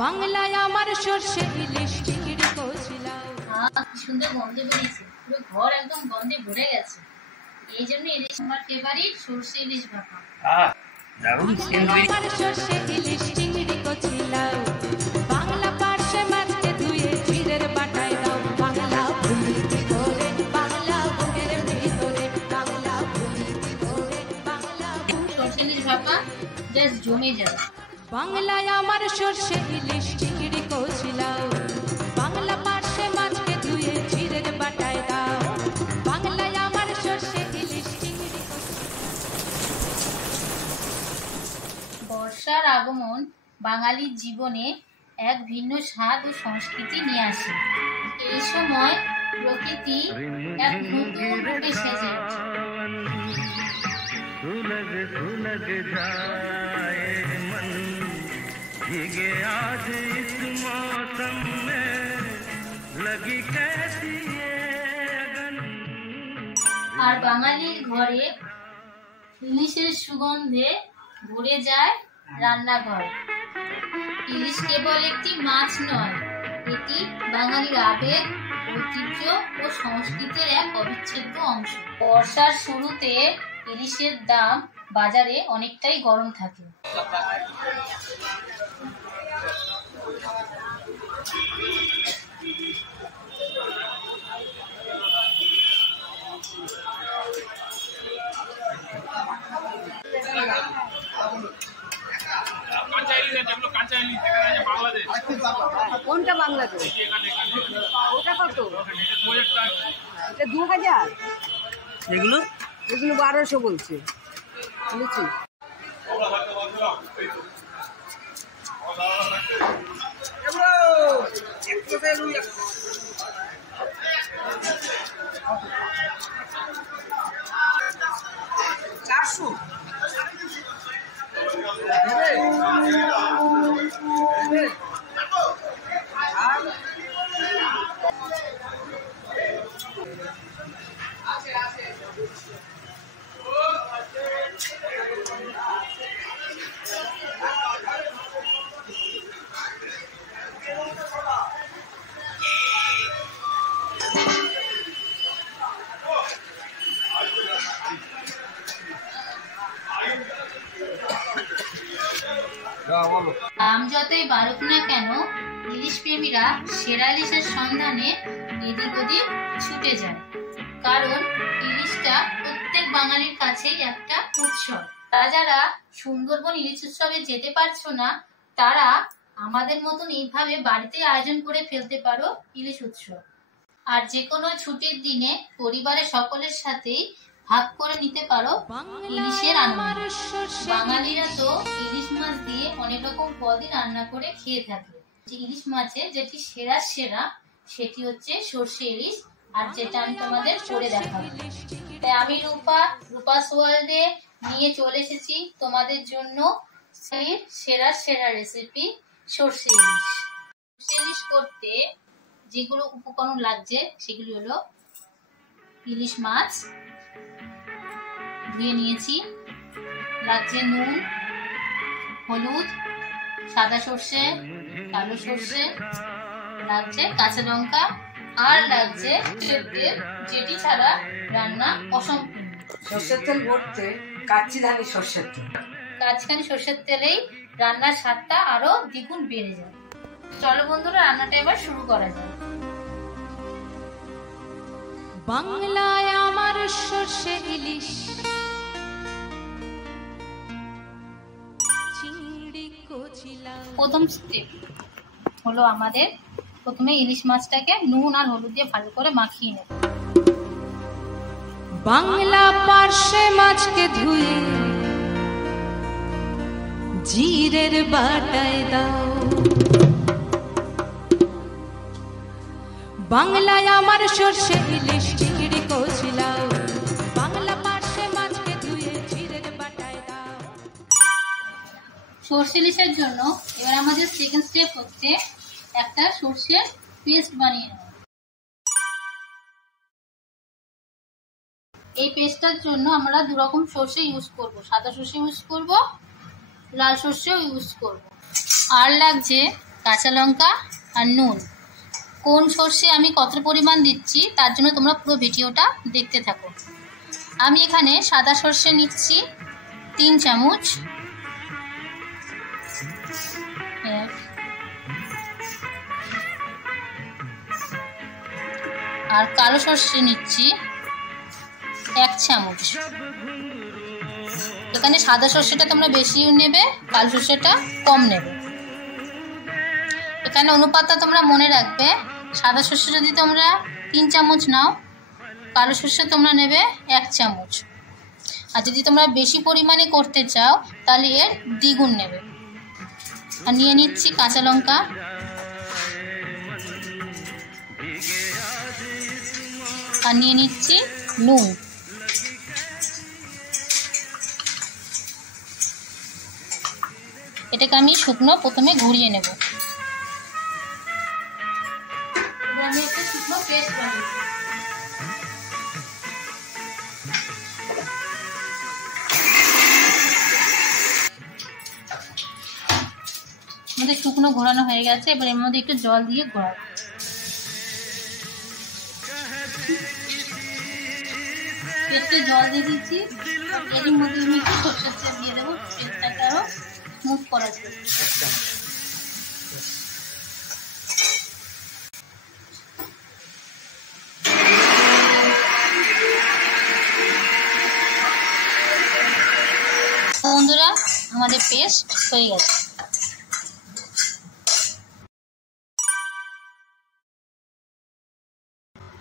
বাংলায় আমার সর্ষে ইলিশ চিংড়ি কচলা। কি সুন্দর গন্ধ বেরিয়েছে, পুরো ঘর একদম গন্ধে ভরে গেছে। এই জন্য ইলিশ আমার ফেভারিট, সর্ষে ইলিশ ভাপা। আমার সর্ষে ইলিশ চিংড়ি কচলা। বাংলা পার্শে মাছকে ধুয়ে জিরের বাটায় দাও। বাংলা ভুলিতে করে, বাংলা বুকের ভিতরে, বাংলা ভুলিতে করে, বাংলা সর্ষে ইলিশ ভাপা জাস্ট জমে যাবে। বাংলায় আমার সর্ষে ইলিশ চিংড়ি কচলা। বাংলা পার্শে মাছকে ধুয়ে জিরের বাটায় দাও। বাংলায় আমার সর্ষে ইলিশ চিংড়ি বর্ষার আগমন বাঙালির জীবনে এক ভিন্ন স্বাদ ও সংস্কৃতি নিয়ে আসে। এই সময় প্রকৃতি এক নতুন রূপে সেজে ওঠে। আর বাঙালির ঘরে ইলিশের সুগন্ধে ভরে যায় রান্নাঘর। ইলিশ কেবল একটি মাছ নয়, এটি বাঙালির আবেগ, ঐতিহ্য ও সংস্কৃতির এক অবিচ্ছেদ্য অংশ। বর্ষার শুরুতে ইলিশের দাম বাজারে অনেকটাই গরম থাকে। কোনটা বাংলাদেশ? ওটা কত? এটা 2000। এগুলো 1200 বলছে। বুঝছি। দাম যতই বাড়ুক না কেন, ইলিশ প্রেমীরা সেরা ইলিশের সন্ধানে এদিক ওদিক ছুটে যায়। কারণ ইলিশটা প্রত্যেক বাঙালির কাছেই একটা উৎসব। যারা সুন্দরবন ইলিশ উৎসবে যেতে পারছো না, তারা আমাদের মতন এইভাবে বাড়িতে আয়োজন করে ফেলতে পারো ইলিশ উৎসব। আর যে কোনো ছুটির দিনে পরিবারের সকলের সাথেই ভাগ করে নিতে পারো ইলিশের আনন্দ। বাঙালিরা তো ইলিশ মাছ দিয়ে অনেক রকম পদই রান্না করে খেয়ে থাকে। যে ইলিশ মাছের যেটি সেরা সেটি হচ্ছে সর্ষে ইলিশ, আর যেটা আমি তোমাদের করে দেখাবো। তাই আমি রূপাস ওয়ার্ল্ডে নিয়ে চলে এসেছি তোমাদের জন্য সেই সেরা রেসিপি সর্ষে ইলিশ। সর্ষে ইলিশ করতে যেগুলো উপকরণ লাগছে সেগুলি হলো ইলিশ মাছ ধুয়ে নিয়েছি, লাগছে নুন, হলুদ, সাদা সর্ষে, কালো সর্ষে, লাগছে কাঁচা লঙ্কা, আর লাগছে সর্ষের তেল, যেটি ছাড়া রান্না অসম্পূর্ণ। সর্ষের তেল ভরতে কাচ্চিধানি সর্ষের তেল। কাঁচখানি সর্ষের তেলেই রান্নার স্বাদটা আরো দ্বিগুণ বেড়ে যায়। চলো বন্ধুরা, রান্নাটা এবার শুরু করা যায়। বাংলায় আমার সর্ষে ইলিশ চিংড়ি কচলা। প্রথম স্টেপ হলো আমাদের প্রথমে ইলিশ মাছটাকে নুন আর হলুদ দিয়ে ভালো করে মাখিয়ে নেব। বাংলা পার্শে মাছকে ধুয়ে জিরের বাটায় দাও। বাংলায় আমার সর্ষে ইলিশ চিংড়ি কচলা। বাংলা পার্শে মাছকে ধুয়ে জিরের বাটায় দাও। সর্ষে ইলিশের জন্য এবার আমাদের সেকেন্ড স্টেপ হচ্ছে একটা সর্ষের পেস্ট বানিয়ে নেওয়া। এই পেস্টটার জন্য আমরা দু রকম সর্ষে ইউজ করব, সাদা সর্ষে ইউজ করব, লাল সর্ষেও ইউজ করব। আর লাগছে কাঁচা লঙ্কা আর নুন। কোন সর্ষে আমি কত পরিমাণ দিচ্ছি তার জন্য তোমরা পুরো ভিডিওটা দেখতে থাকো। আমি এখানে সাদা সর্ষে নিচ্ছি 3 চামচ, আর কালো সর্ষে নিচ্ছি 1 চামচ। এখানে সাদা সর্ষেটা তোমরা বেশি নেবে, কালো সর্ষেটা কম নেবে। এখানে অনুপাতটা তোমরা মনে রাখবে, সাদা সর্ষে যদি তোমরা 3 চামচ নাও, কালো সর্ষে তোমরা নেবে 1 চামচ। আর যদি তোমরা বেশি পরিমাণে করতে চাও তাহলে এর দ্বিগুণ নেবে। আর নিয়ে নিচ্ছি কাঁচা লঙ্কা, আর নিয়ে নিচ্ছি নুন। এটাকে আমি শুকনো প্রথমে ঘুরিয়ে নেব। আমি একটা শুকনো পেস্ট বানিয়ে আমাদের শুকনো ঘোরানো হয়ে গেছে। এবার এর মধ্যে একটু জল দিয়ে ঘোরাবো। পেস্টে জল দিয়ে দিচ্ছি, এর মধ্যে আমি একটু সরষের তেল দিয়ে দেবো, পেস্টটাকে আরো স্মুথ করার জন্য। বন্ধুরা, আমাদের পেস্ট হয়ে গেছে।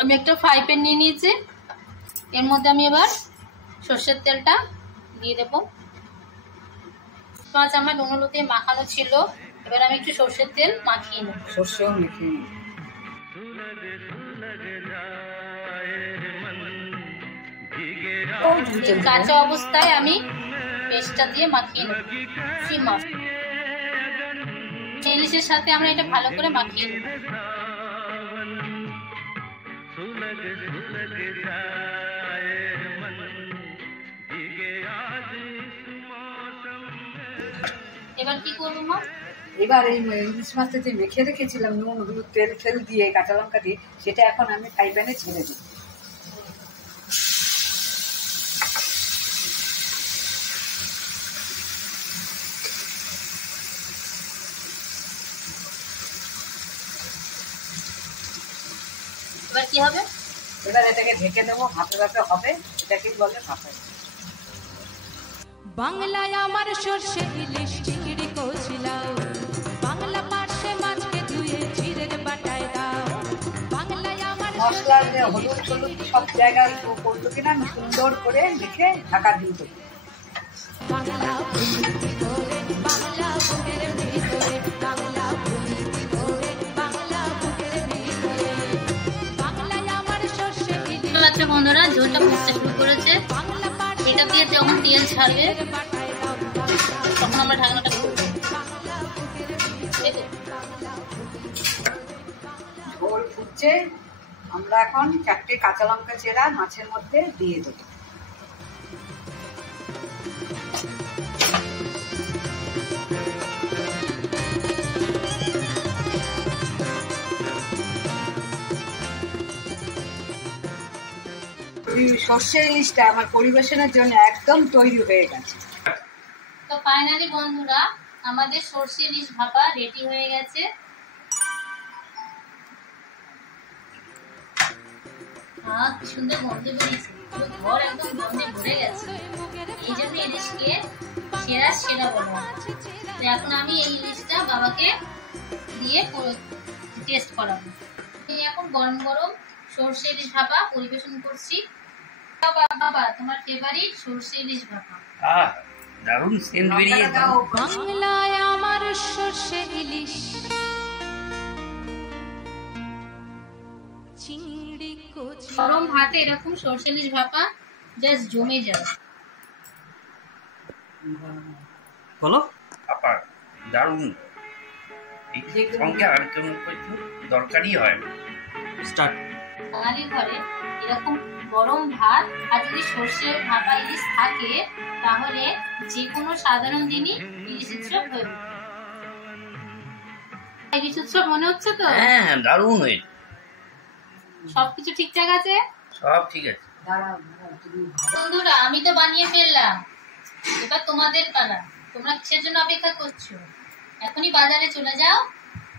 আমি একটা ফ্রাই প্যান নিয়ে নিয়েছি, এর মধ্যে আমি এবার সর্ষের তেলটা দিয়ে দেবো। 5 চামচ নুন দিয়ে মাখানো ছিল, এবার আমি একটু সর্ষের তেল মাখিয়ে নেব। সর্ষেও মেখে নিই। কাঁচা অবস্থায় আমি পেস্টটা দিয়ে মাখিয়ে নেব। ইলিশের সাথে আমরা এটা ভালো করে মাখিয়ে নেব। এবার কি করবো মা? এবার এই ইলিশ মাছটা যে মেখে রেখেছিলাম নুন হলুদ তেল ফেল দিয়ে কাঁচা লঙ্কা দিয়ে, সেটা এখন আমি ফ্রাই প্যানে ছেড়ে দিই। এবার কি হবে? এবার এটাকে ঢেকে দেবো, ভাপে ভাপে হবে। এটাকেই বলে ভাপে। বাংলায় আমার সর্ষে ইলিশ চিংড়ি কচলাও, বাংলা পার্শ্বে মাছকে ধুয়ে জিরের বাটায় দাও। বাংলায় আমার মশলা হলুদ টলুদ সব জায়গায় করলো কিনা আমি সুন্দর করে মেখে ঢাকা দিয়ে দেবো। বাংলা বুঝি করে, বাংলা বুকের ভিতরে, বাংলা বুঝি করে, বাংলা বুকের ভিতরে। বাংলায় আমার সর্ষে ইলিশ। আচ্ছা বন্ধুরা, ঝোলটা ফুটতে শুরু করেছে। এটা দিয়ে যখন তেল ছাড়বে তখন আমরা ঢাকনাটা খুলবো। ঝোল ফুটছে, আমরা এখন 4টে কাঁচা লঙ্কা চেরা মাছের মধ্যে দিয়ে দেবো। সর্ষে ইলিশটা আমার পরিবেশনের জন্য একদম তৈরি হয়ে গেছে। তো ফাইনালি বন্ধুরা, আমাদের সর্ষে ইলিশ ভাপা রেডি হয়ে গেছে। কি সুন্দর গন্ধ বেরিয়েছে, ঘর একদম গন্ধে ভরে গেছে। এই জন্য ইলিশকে সেরা সেরা বলা হয়। তো এখন আমি এই ইলিশটা বাবাকে দিয়ে টেস্ট করাবো। এখন গরম গরম সর্ষে ইলিশ ভাপা পরিবেশন করছি। বাবা, তোমার ফেভারিট সর্ষে ইলিশ ভাপা। দারুণ সেন্ট বেরিয়ে বাংলায় আমার সর্ষে ইলিশ চিংড়ি কচি। গরম ভাতে এরকম সর্ষে ইলিশ ভাপা জাস্ট জমে যায়। বলো আপা, দারুণ। এই সঙ্গে আর কোনো কিছু দরকারই হয় না। স্টার্ট। বাঙালি ঘরে এরকম গরম ভাত আর যদি সর্ষে ভাপা ইলিশ থাকে তাহলে যে কোনো সাধারণ দিনই ইলিশ উৎসব হয়ে ওঠে। ইলিশ উৎসব মনে হচ্ছে তো? হ্যাঁ দারুণ হয়েছে, সবকিছু ঠিকঠাক আছে? সব ঠিক আছে। বন্ধুরা আমি তো বানিয়ে ফেললাম, এবার তোমাদের পালা। তোমরা কিসের জন্য অপেক্ষা করছো? এখনই বাজারে চলে যাও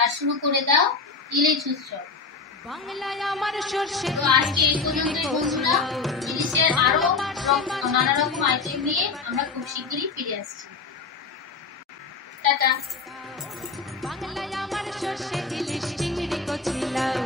আর শুরু করে দাও ইলিশ উৎসব। বাংলায় আমার সর্ষে তো আজকে এই পর্যন্তই বন্ধুরা। ইলিশের আরো নানা রকম আইটেম নিয়ে আমরা খুব শীঘ্রই ফিরে আসছি। টাটা। বাংলায় আমার সর্ষে ইলিশ চিংড়ি কচি লাউ